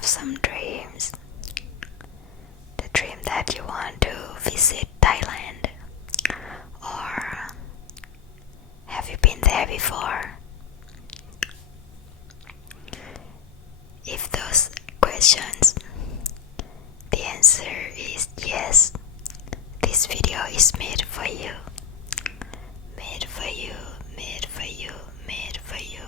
have some dreams. The dream that you want to visit Thailand, or have you been there before? If those questions, the answer is yes, this video is made for you. Made for you, made for you, made for you.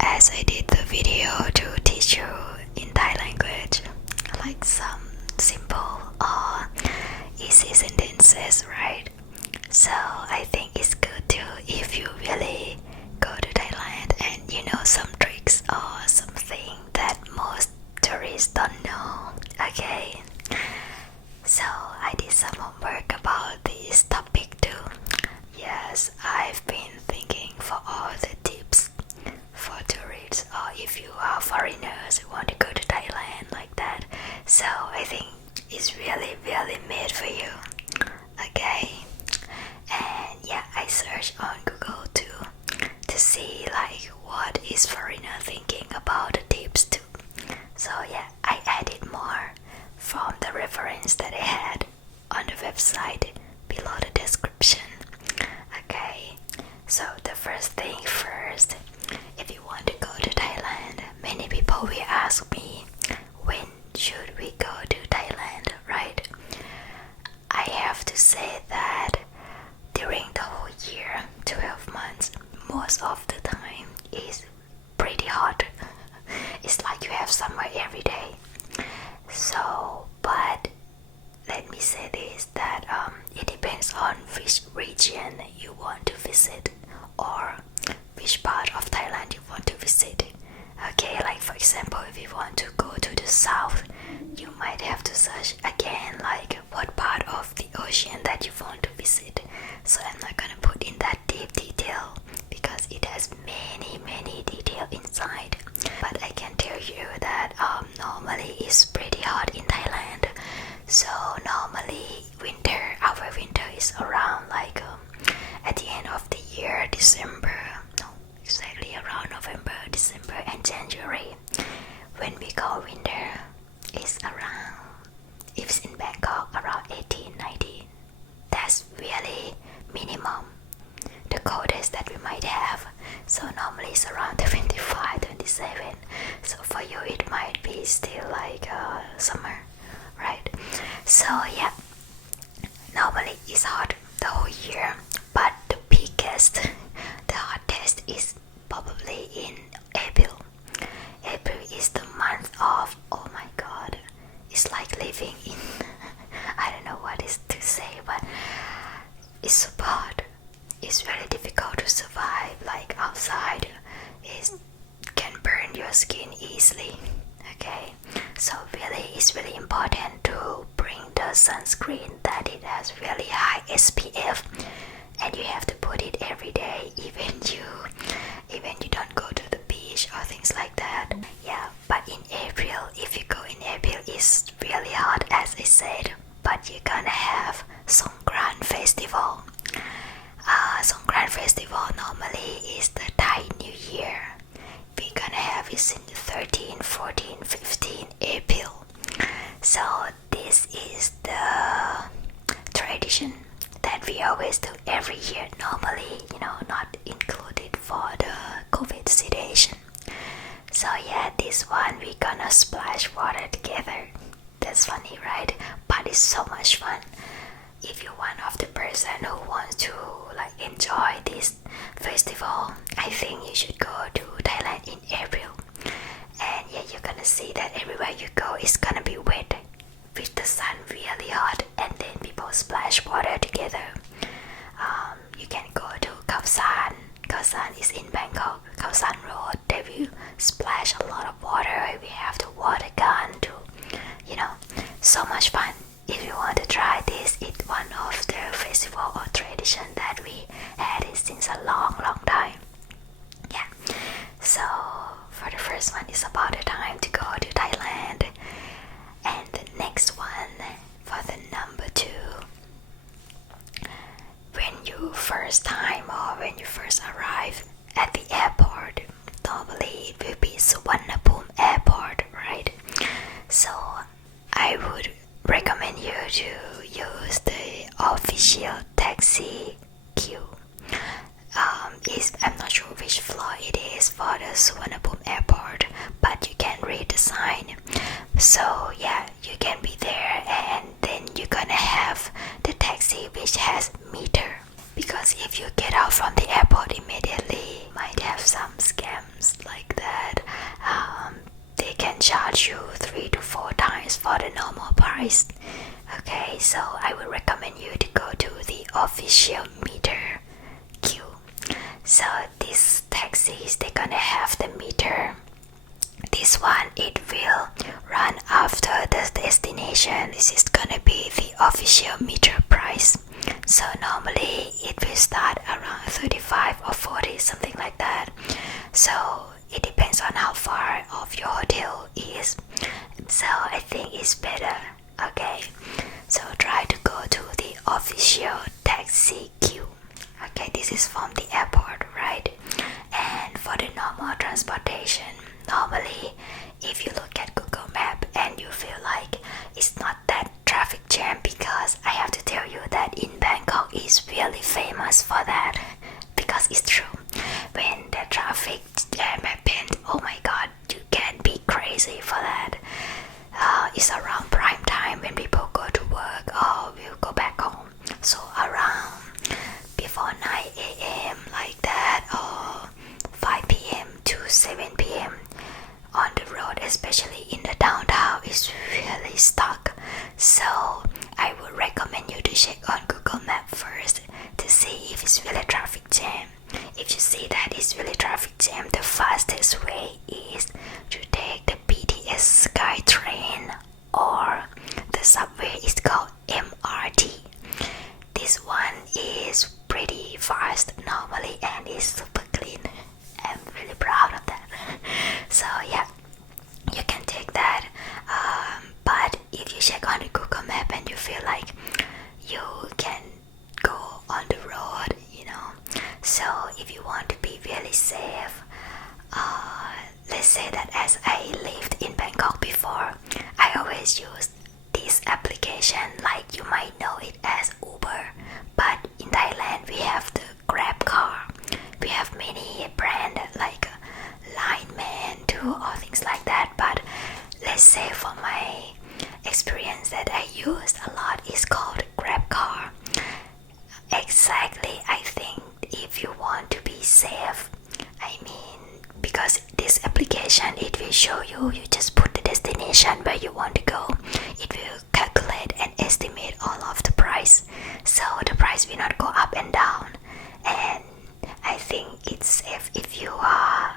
As I did the video to teach you in Thai language, like some simple or easy sentences, right? So I think it's good too if you really go to Thailand and you know some tricks or something that most tourists don't know. Okay, so I did some homework about this topic too. Yes, I've been thinking for all the tips for tourists, or if you are foreigners who want to go to Thailand like that. So I think it's really made for you. Okay, and yeah, I searched on Google too to see like what is foreigner thinking about the tips too. So yeah, I added more from the reference that I had on the website below the description. Okay, so the first thing first, if you want to go to Thailand, many people will ask me, when should we go to Thailand, right? I have to say that during the whole year, 12 months, most of the time is pretty hot. It's like you have summer every day. So, but let me say this, that it depends on which region you want to visit or which part of Thailand you want to visit. Okay, like for example, if you want to go to the south, you might have to search again like what part of the ocean that you want to visit. So I'm not gonna put in that deep detail because it has many detail inside. But I can tell you that normally it's pretty hot in Thailand. So normally our winter is around like at the end of the year, December, no, exactly around November, December and January. When we go winter, it's around, if it's in Bangkok, around 18, 19. That's really minimum, the coldest that we might have. So normally it's around 25, 27. So for you it might be still like summer, right? So yeah, normally it's hot the whole year, but the biggest, the hottest is probably in April. April is the month of, oh my god, it's like living in I don't know what is to say, but it's super hot. It's very difficult to survive, like outside it can burn your skin easily. Okay, so really it's really important to bring the sunscreen that it has really high SPF, and you have to put it every day, even you don't go to the beach or things like that. Yeah, but in April, if you go in April, it's really hot as I said, but you're gonna have Songkran festival. Songkran festival normally is the Thai New Year. We're gonna have it in 13, 14, 15 April. So this is the tradition that we always do every year. Normally, not included for the COVID situation. So yeah, this one we're gonna splash water together. That's funny, right? But it's so much fun. If you're one of the person who wants to like enjoy this festival, I think you should go to Thailand in April. And yeah, you're gonna see that everywhere you go it's gonna be wet with the sun really hot, and then people splash water together. You can go to Khao San. Khao San is in Bangkok. Khao San Road, they will splash a lot of water. We have the water gun to, so much fun. If you want to try this, it's one of the festival or tradition that we had it since a long time. Yeah. So for the first one is about the time to go to Thailand, and the next one for the number 2, when you first time or when you first arrive at the airport. Normally it will be Suvarnabhumi airport, right? So I would recommend you to use the official taxi queue. I'm not sure which floor it is for the Suvarnabhumi airport, but you can read the sign. So yeah, you can be there, and then you're gonna have the taxi which has meter. Because if you get out from the airport immediately, might have some scams like that. They can charge you 3 to 4 times for the normal price. Okay, so I would recommend you to go to the official meter queue. So these taxis, they're gonna have the meter. This one, it will run after the destination. This is gonna be the official meter price. So normally it will start around 35 or 40, something like that. So it depends on how far off your hotel is. So I think it's better. Okay, so try to go to the official taxi queue. Okay, this is from the airport, right? And for the normal transportation, normally if you look at Google Map and you feel like it's not that traffic jam, because I have to tell you that in Bangkok is really famous for that, because it's true. When the traffic jam happens, oh my god, you can be crazy for that. It's around prime time when people go to work or will go back home. So around before 9 a.m. like that, or 5 p.m. to 7 p.m. on the road, especially in the downtown, is really stuck. So I would recommend you to check on Google Map first to see if it's really traffic jam. If you see that it's really traffic jam, the fastest way is to take the BTS SkyTrain, or the subway is called MRT. This one is pretty fast normally and is super clean. I'm really proud of that. So yeah, you can take that. But if you check on the Google Map and you feel like you can go on the road, so if you want to be really safe, let's say that as I lived in Bangkok before, I always use this application, like you might know it as Uber, but in Thailand we have the Grab car. We have many brands like Lineman too, or things like that, but let's say for my experience that I used a lot is called Grab car. Exactly, I think if you want to be safe, because this application, it will show you just put the destination where you want to go. It will calculate and estimate all of the price, so the price will not go up and down. And I think it's safe if you are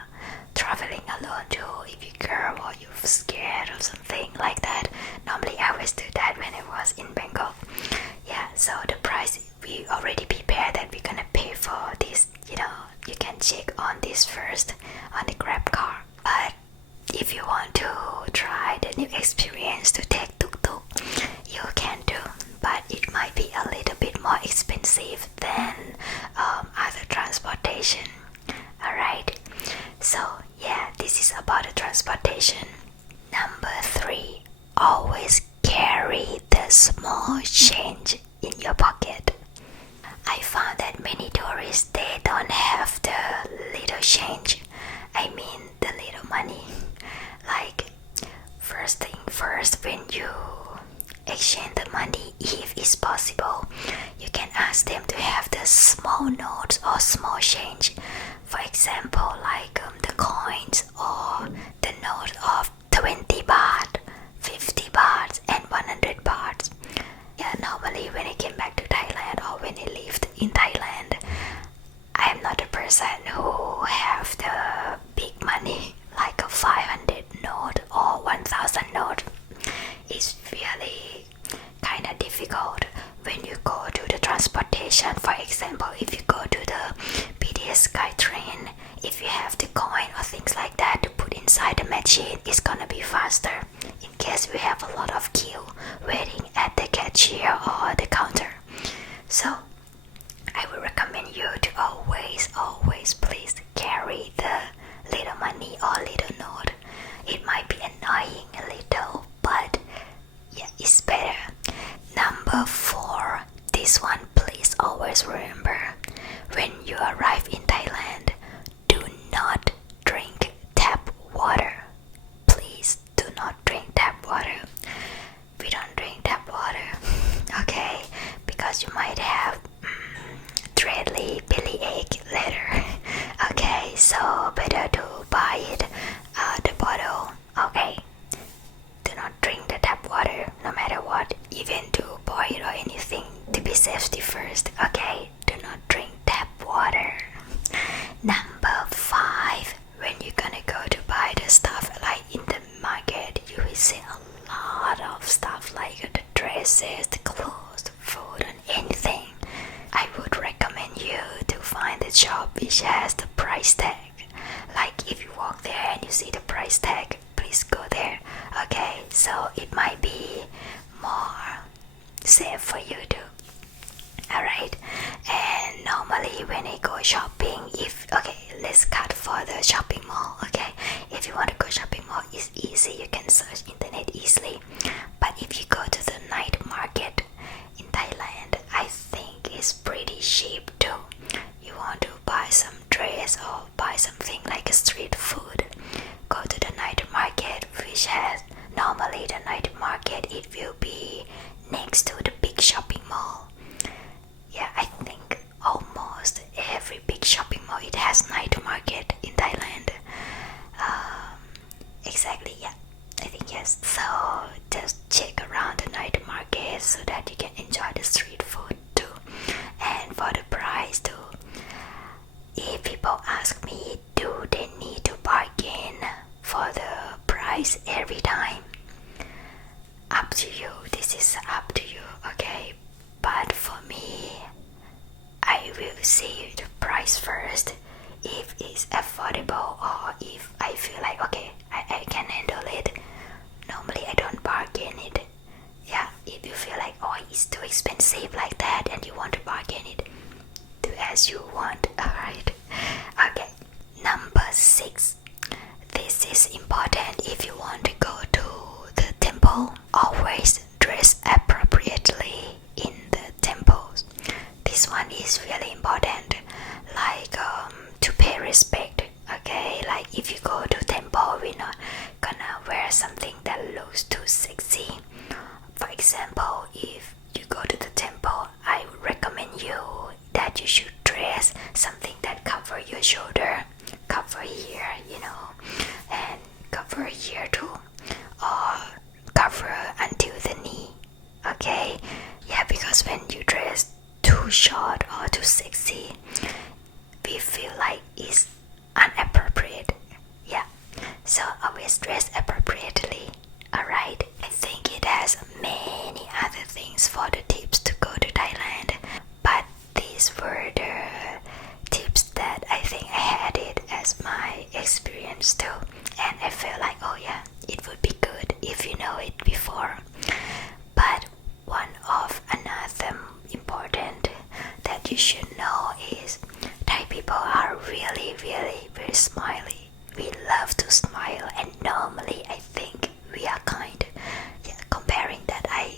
traveling alone too, if you're girl or you're scared or something like that. Normally I always do that when I was in Bangkok. Yeah, so the price, we already prepared that we're gonna pay for this. You can check on this first on the Grab car. But if you want to try the new experience to take tuk-tuk, you can do, but it might be a little bit more expensive than other transportation. Alright, so yeah, this is about the transportation. Number 3, always carry the small change in your pocket. I found that many tourists, they don't have the little change. The little money. Like, first thing first, when you exchange the money, if it's possible, you can ask them to have the small notes or small change. For example, like the coins or the note of 20 baht, 50 baht and 100 baht. Yeah, normally when I came back to Thailand or when I lived in Thailand, I'm not a person who have the big money like a 500 note or 1000 note. It's really kind of difficult when you go to the transportation. For example, if you go to the BTS SkyTrain, if you have the coin or things like that to put inside the machine, it's gonna be faster in case we have a lot of queue waiting at the cashier or the counter. So I would recommend you to always please carry carry the little money or little note. It might be annoying a little, but yeah, it's better. Number 4, this one, please always remember, when you arrive in Thailand, do not drink tap water. Please do not drink tap water. We don't drink tap water, okay? Because you might have dreadly bellyache later. Okay, so better to buy it the bottle. Okay, do not drink the tap water no matter what, even to boil or anything, to be safety first. Okay, do not drink tap water. Number 5, when you're gonna go to buy the stuff, like in the market, you will see a lot of stuff like the dresses, the clothes, the food, and anything. I would recommend you to find the shop which has the price tag. Like if you walk there and you see the price tag, please go there. Okay, so it might be more safe for you too. Alright, and normally when I go shopping, let's cut for the shopping mall. Okay, if you want to go shopping mall, it's easy, you can search internet easily. But if you go to the night market in Thailand, I think it's pretty cheap too. You want to buy some dress or buy something like a street food, go to the night market, which has normally the night market, it will be next to the big shopping mall. Yeah, I think almost every big shopping mall it has night market in Thailand. Exactly, yeah, I think yes. So just check around the night market so that you can enjoy the street food too. And for the price too, if people ask me, do they need to bargain for the price every time? Up to you, this is up to you, okay? But for me, I will see the price first. If it's affordable or if I feel like okay, I can handle it, normally I don't bargain it. Yeah, if you feel like oh it's too expensive like that and you want to bargain it, do as you want. Alright, okay. Number 6, this is important. If you want to go to the temple, always dress appropriately in the temples. This one is really important, like to pay respect. Okay, like if you go to temple, we're not gonna wear something that looks too sexy. For example, if you go to the temple, I would recommend you that you should dress something that cover your shoulder, cover here, and cover here too, or cover until the knee. Okay, yeah, because when you dress too short or too sexy, we feel like it's inappropriate. Yeah, so always dress appropriately. Alright, I think it has many other things for the tips to go to Thailand, but these were the tips that I think I had it as my experience too, and I feel like oh yeah, it would be good if you know it before. But one of another important that you should know is Thai people are really very smiley. We love to smile, and normally I think we are kind. Yeah, comparing that I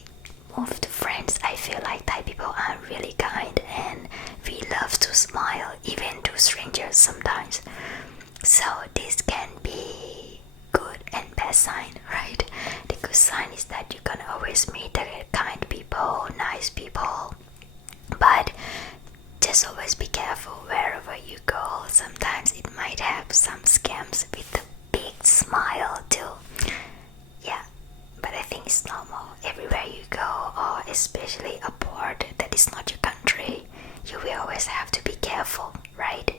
moved to France, I feel like Thai people are really kind and we love to smile even to strangers sometimes. So this can be good and bad sign, right? The good sign is that you're gonna always meet the kind people, nice people, but just always be careful wherever you go. Sometimes it might have some scams with a big smile too. Yeah, but I think it's normal everywhere you go, or especially abroad that is not your country. You will always have to be careful, right?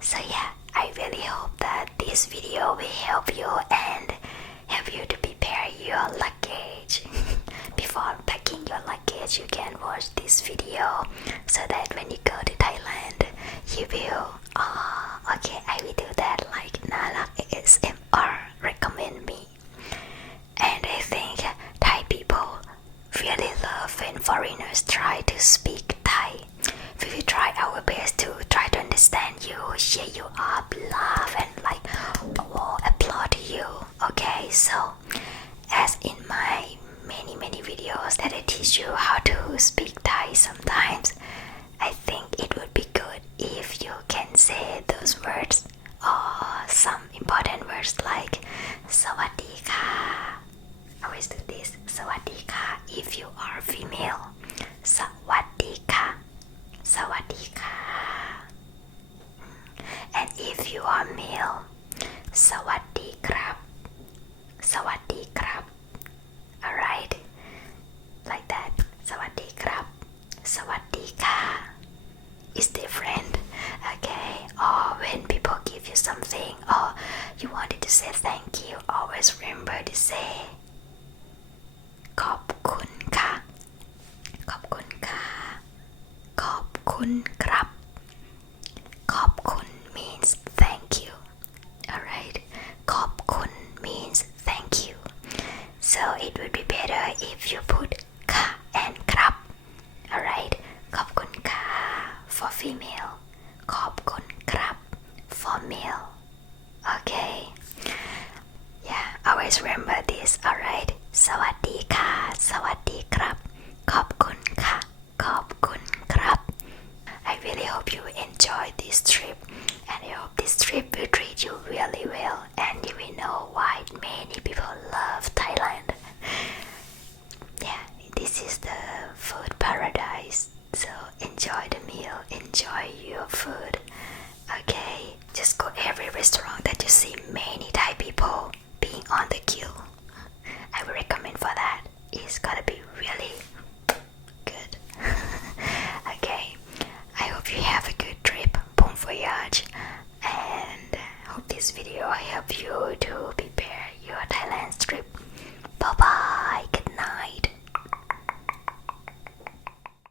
So yeah, I really hope that this video will help you and help you to prepare your luggage. Before packing your luggage, you can watch this video so that when you go to Thailand, you will, okay, I will do that like Narak ASMR recommend me. And I think Thai people really love when foreigners try to speak Thai. We will try our best to try to understand you, cheer you up, laugh ขอบคุณครับ for meal. Okay. Yeah, always remember this. Alright. สวัสดีค่ะ สวัสดีครับ ขอบคุณค่ะ ขอบคุณครับ I really hope you enjoy this trip and I hope this trip will treat you really